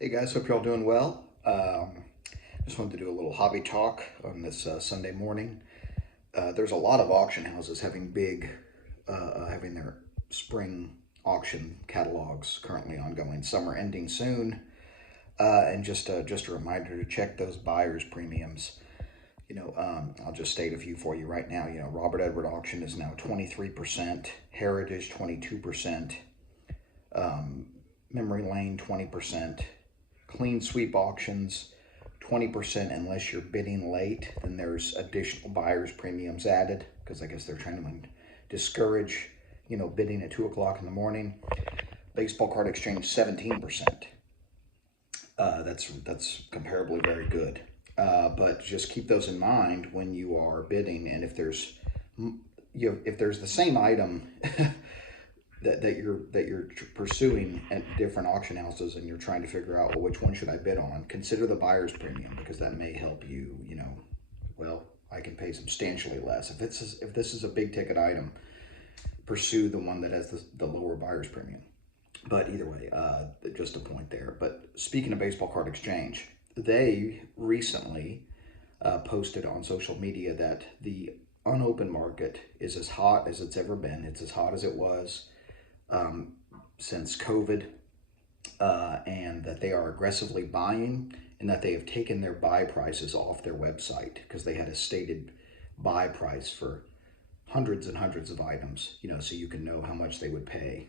Hey guys, hope you're all doing well. Just wanted to do a little hobby talk on this Sunday morning. There's a lot of auction houses having their spring auction catalogs currently ongoing. Some are ending soon, and just a reminder to check those buyers premiums. I'll just state a few for you right now. Robert Edward auction is now 23%, Heritage 22%, Memory Lane 20%. Clean sweep auctions 20% unless you're bidding late. Then there's additional buyer's premiums added because I guess they're trying to discourage bidding at 2 o'clock in the morning. Baseball card exchange 17%. That's comparably very good. But just keep those in mind when you are bidding, and if there's the same item that you're pursuing at different auction houses, and you're trying to figure out, well, which one should I bid on, consider the buyer's premium, because that may help you. Well, I can pay substantially less if this is a big ticket item. Pursue the one that has the lower buyer's premium. But either way, just a point there. But speaking of baseball card exchange, they recently posted on social media that the unopened market is as hot as it's ever been. It's as hot as it was since COVID, and that they are aggressively buying, and that they have taken their buy prices off their website because they had a stated buy price for hundreds and hundreds of items, so you can know how much they would pay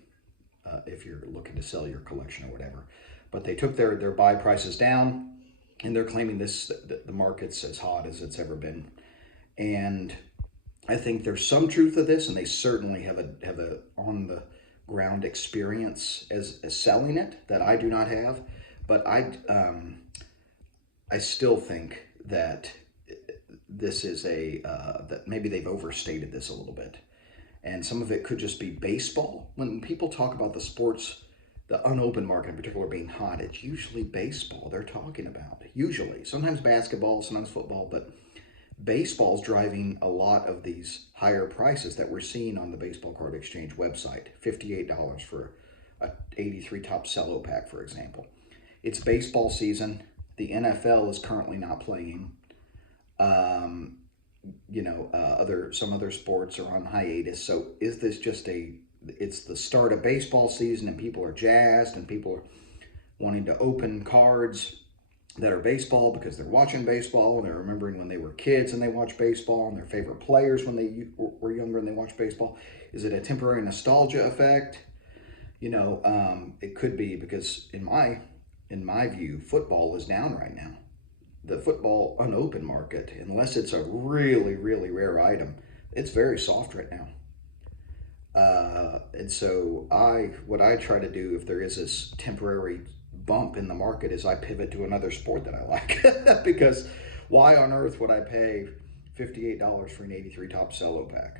if you're looking to sell your collection or whatever. But they took their buy prices down, and they're claiming the market's as hot as it's ever been. And I think there's some truth to this, and they certainly have a on the ground experience as selling it that I do not have. But I still think that this is that maybe they've overstated this a little bit, and some of it could just be baseball. When people talk about the sports, the unopened market in particular being hot, it's usually baseball they're talking about. Usually, sometimes basketball, sometimes football, but baseball's driving a lot of these higher prices that we're seeing on the baseball card exchange website. $58 for a 83 Top Cello pack, for example. It's baseball season. The NFL is currently not playing. Some other sports are on hiatus. So is this just it's the start of baseball season, and people are jazzed, and people are wanting to open cards that are baseball because they're watching baseball, and they're remembering when they were kids and they watched baseball, and their favorite players when they were younger and they watched baseball? Is it a temporary nostalgia effect? It could be, because in my view, football is down right now. The football unopened market, unless it's a really, really rare item, it's very soft right now. And so what I try to do, if there is this temporary bump in the market, is I pivot to another sport that I like. Because why on earth would I pay $58 for an 83 Top Cello pack?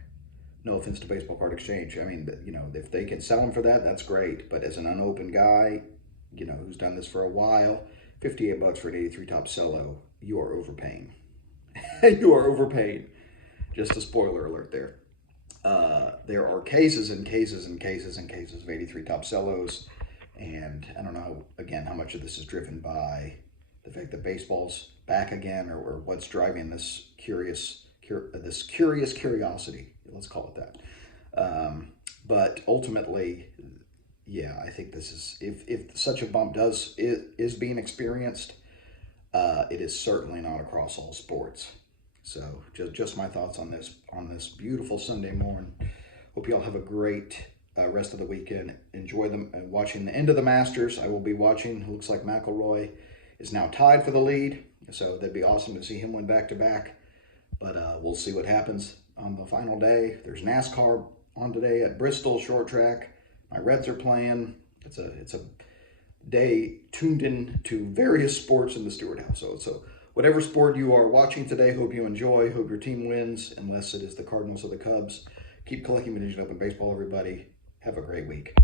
No offense to baseball card exchange. I mean, if they can sell them for that, that's great. But as an unopened guy, who's done this for a while, $58 for an 83 Top Cello, you are overpaying. You are overpaying. Just a spoiler alert there. There are cases and cases and cases and cases of 83 Top Cellos, and I don't know, again, how much of this is driven by the fact that baseball's back again, or what's driving this curious curiosity. Let's call it that. But ultimately, yeah, I think this is, if such a bump is being experienced, it is certainly not across all sports. So just my thoughts on this beautiful Sunday morning. Hope you all have a great rest of the weekend. Enjoy them watching the end of the Masters. I will be watching. It looks like McIlroy is now tied for the lead, so that'd be awesome to see him win back-to-back. But we'll see what happens on the final day. There's NASCAR on today at Bristol short track. My Reds are playing. It's a day tuned in to various sports in the Stewart household. So whatever sport you are watching today, hope you enjoy. Hope your team wins, unless it is the Cardinals or the Cubs. Keep collecting vintage and open baseball, everybody. Have a great week.